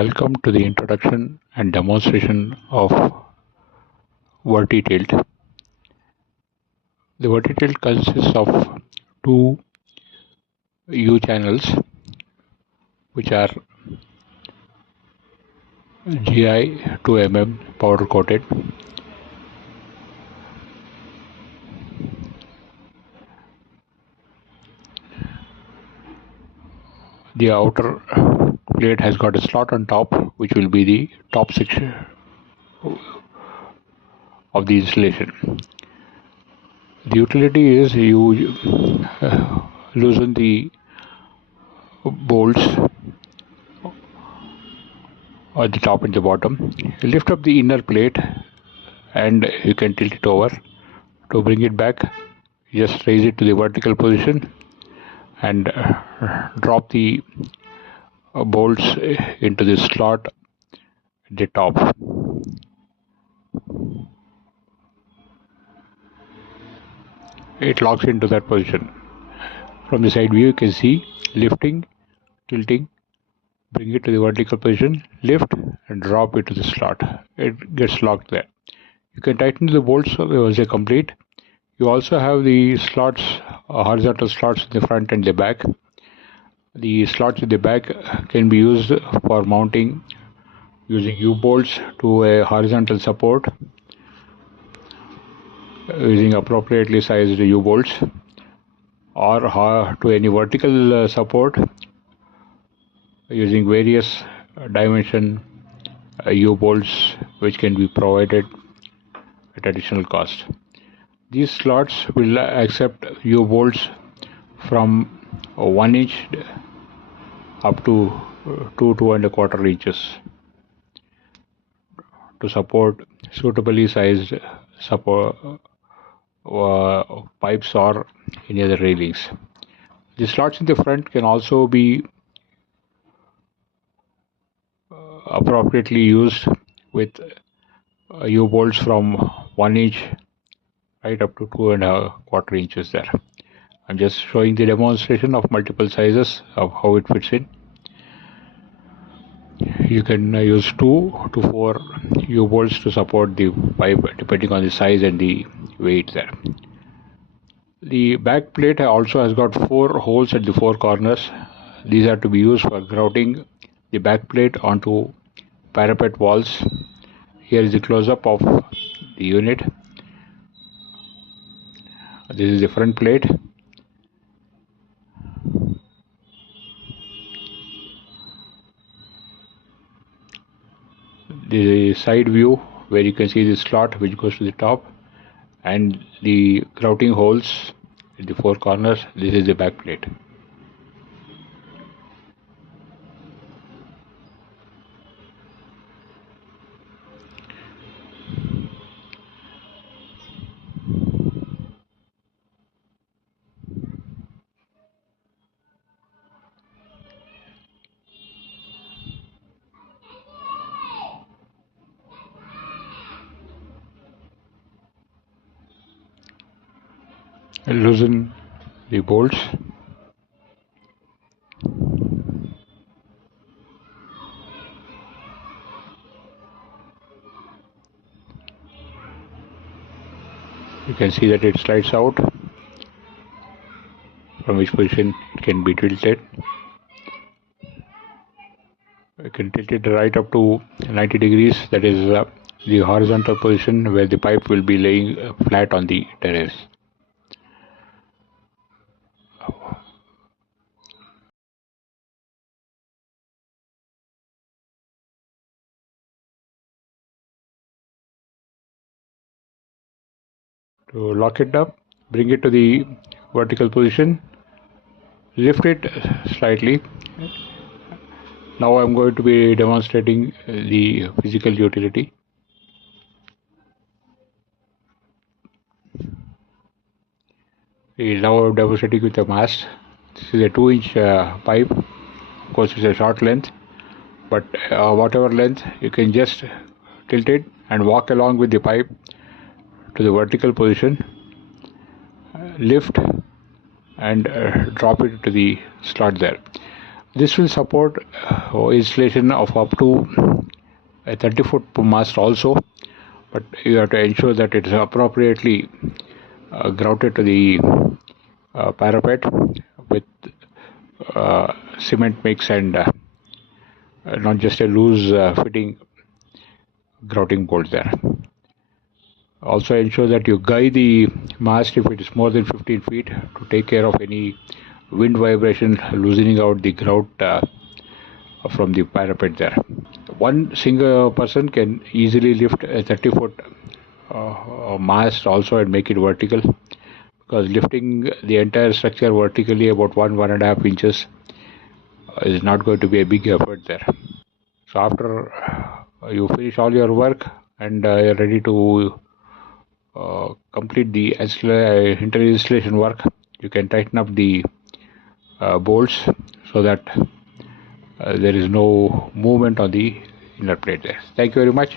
Welcome to the introduction and demonstration of Vertitilt. The Vertitilt consists of two U channels which are GI 2mm powder coated. The outer plate has got a slot on top, which will be the top section of the installation. The utility is you loosen the bolts at the top and the bottom. You lift up the inner plate and you can tilt it over. To bring it back, just raise it to the vertical position and drop the bolts into the slot at the top. It locks into that position. From the side view, you can see lifting, tilting, bring it to the vertical position, lift and drop it to the slot. It gets locked there. You can tighten the bolts once they complete. You also have the slots, horizontal slots in the front and the back. The slots in the back can be used for mounting using U-bolts to a horizontal support using appropriately sized U-bolts, or to any vertical support using various dimension U-bolts which can be provided at additional cost. These slots will accept U-bolts from 1 inch up to 2.25 inches to support suitably sized pipes or any other railings. The slots in the front can also be appropriately used with U-bolts from 1 inch right up to 2.25 inches there. I'm just showing the demonstration of multiple sizes of how it fits in. You can use 2 to 4 U-bolts to support the pipe depending on the size and the weight there. The back plate also has got 4 holes at the 4 corners. These are to be used for grouting the back plate onto parapet walls. Here is the close-up of the unit. This is the front plate. The side view where you can see the slot which goes to the top and the grouting holes at the 4 corners. This is the back plate. Loosen the bolts. You can see that it slides out, from which position it can be tilted. You can tilt it right up to 90 degrees, that is the horizontal position where the pipe will be laying flat on the terrace. To lock it up, bring it to the vertical position, lift it slightly. Now I'm going to be demonstrating the physical utility. Now I'm demonstrating with a mast. This is a 2-inch pipe. Of course, it's a short length, but whatever length, you can just tilt it and walk along with the pipe to the vertical position, lift and drop it to the slot there. This will support installation of up to a 30-foot mast also, but you have to ensure that it is appropriately grouted to the parapet with cement mix and not just a loose fitting grouting bolt there. Also ensure that you guide the mast if it is more than 15 feet to take care of any wind vibration loosening out the grout from the parapet there. One single person can easily lift a 30-foot mast also and make it vertical, because lifting the entire structure vertically about 1.5 inches is not going to be a big effort there. So after you finish all your work and you're ready to complete the inter-installation work, you can tighten up the bolts so that there is no movement on the inner plate there. Thank you very much.